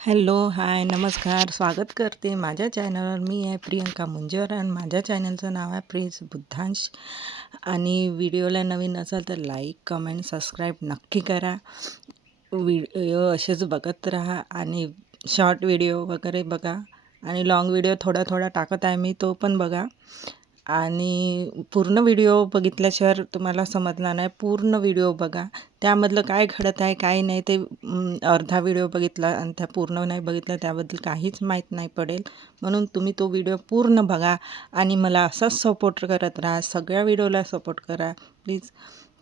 Hello, हाय, नमस्कार. स्वागत करते माझ्या चॅनलवर. मी आहे प्रियंका मुंजर आणि माझ्या चॅनलचं नाव आहे प्रिन्स बुद्धांश आणि व्हिडिओला नवीन असाल तर लाईक, कमेंट, सबस्क्राईब नक्की करा. व्हिडिओ असेच बघत राहा आणि शॉर्ट व्हिडिओ वगैरे बघा आणि लाँग व्हिडिओ थोडा थोडा टाकत आहे मी, तो पण बघा. आणि पूर्ण व्हिडिओ बघितल्याशिवाय तुम्हाला समजणार नाही. पूर्ण व्हिडिओ बघा. त्यामधलं काय घडत आहे, काय नाही ते अर्धा व्हिडिओ बघितला आणि त्या पूर्ण नाही बघितलं त्याबद्दल काहीच माहीत नाही पडेल. म्हणून तुम्ही तो व्हिडिओ पूर्ण बघा आणि मला असंच सपोर्ट करत राहा. सगळ्या व्हिडिओला सपोर्ट करा. प्लीज,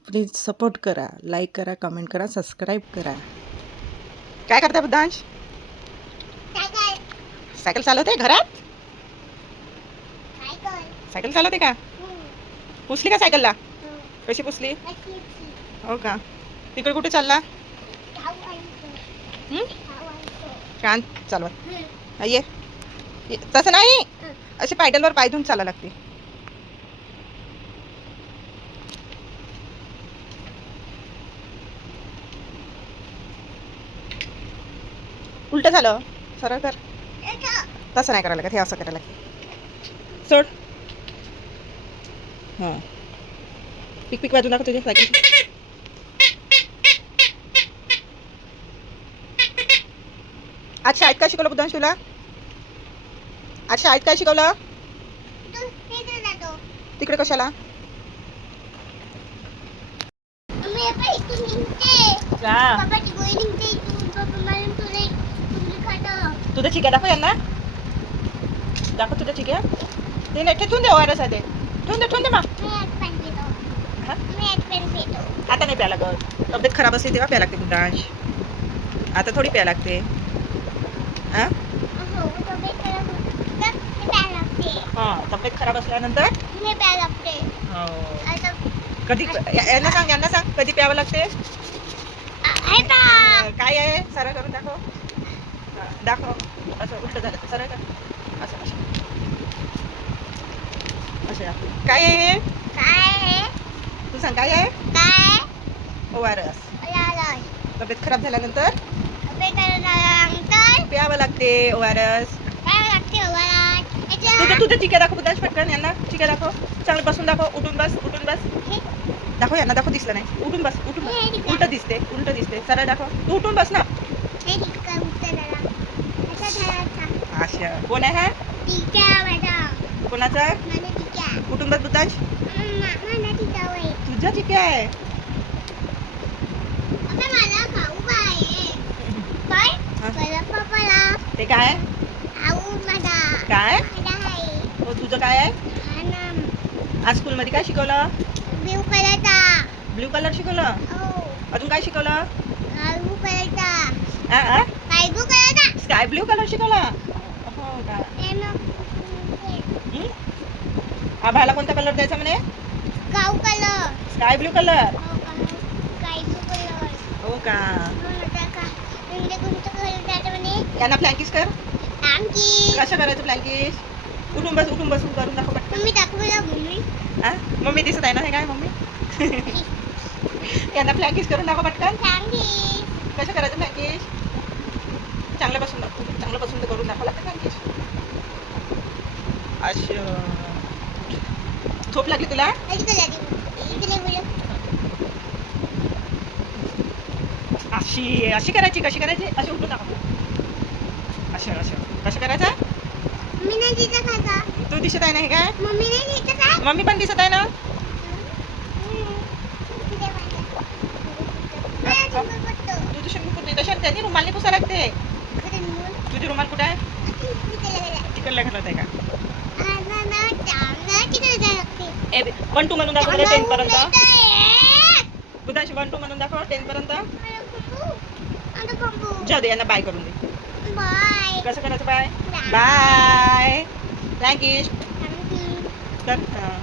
प्लीज सपोर्ट करा. लाईक करा, कमेंट करा, सबस्क्राईब करा. काय करता बुद्धांश? सायकल चालवते घरात? सायकल चालवते का? पुसली का सायकलला? कशी पुसली? हो का? तिकडे कुठे चालला? हं? कान चालवत. ये तसं नाही असे पायडलवर पाय धुवून चालावं लागते उलट झालं सरळ कर तसं नाही करायला लागत हे असं करायला लागते सोड हां पिक पिक वाजून दाखव तुझे सायकल आज शाळेत काय शिकवलं बुद्धांश तुला आज शाळेत काय शिकवलं तिकडे कशाला का तुझं चिक्या दाखव यांना दाखव तुझं चिक्या ते नाही ठेवून दे वायरस आहे ते ठेवून दे ठेवून दे मग हा? आता नाही प्या लागत. तब्येत खराब असते तेव्हा प्या लागते बुद्धांश आता थोडी प्या लागते. हां? हां तब्येत खराब असल्यानंतर? हो. कधी या- यांना सांग यांना सांग कधी प्यावं लागते? काय आहे? सरळ करून दाखव. हा, दाखव. असं उलट झालं सरळ कर. असं असं. दाखव. काय आहे हे? तू सांग काय आहे? ओ आर एस तब्येत खराब झाल्यानंतर? प्यावं लागते ओ आर एस तुझं तुझं चिक्या दाखव बुद्धांश पटकन यांना. चिक्या दाखव. चांगलं बसून दाखव. उठून बस उठून बस. दाखव यांना दाखव दिसलं नाही. उठून बस उठून बस. उलट दिसते उलट दिसते. सरळ दाखव. तू उठून बस ना. अच्छा कोण आहे कोणाचा? बस बुद्धांश तुझ्या चिक्या आहे. ते काय? काय? हो तुझं काय आहे? आज स्कूलमध्ये काय शिकवलं? ब्ल्यू कलर शिकवलं? अजून काय शिकवलं? स्काय ब्ल्यू कलर शिकवला? हो का? हं? आभाळाला कोणता कलर द्यायचा म्हणे? गाव कलर स्काय ब्ल्यू कलर काय कलर हो का? म्हणजे कोणतं कलर द्यायचं म्हणे? यांना फ्लँकिस कर. कसं करायचं फ्लँकिस उठून बस उठून बसून करून दाखव पटकन. मम्मी हा? मम्मी दिसत आहे ना हे काय मम्मी? यांना फ्लँकिस करून दाखव पटकन. कसं करायचं फ्लँकिस चांगलं बसून दाखव चांगलं बसून करून दाखव लागतं फ्लँकिस अच्छा झोप लागली तुला? अशी अशी करायची कशी करायची? अशी उठून दाखव. असं असं कसं करायचं? तू दिसत आहे नाही काय? मम्मी पण दिसत आहे ना? तुझी शिंपी कुठे? तशा त्यांनी? रुमालने पुसा लागते. तुझी रुमाल कुठे आहे? तिकडल्या घरात आहे. का? ए वन टू म्हणून दाखव टेन पर्यंत. बुधाशी वन टू म्हणून दाखव टेन पर्यंत. जाऊ दे यांना बाय करून दे. बाय कसं करायचं बाय बाय थँक्यू हां.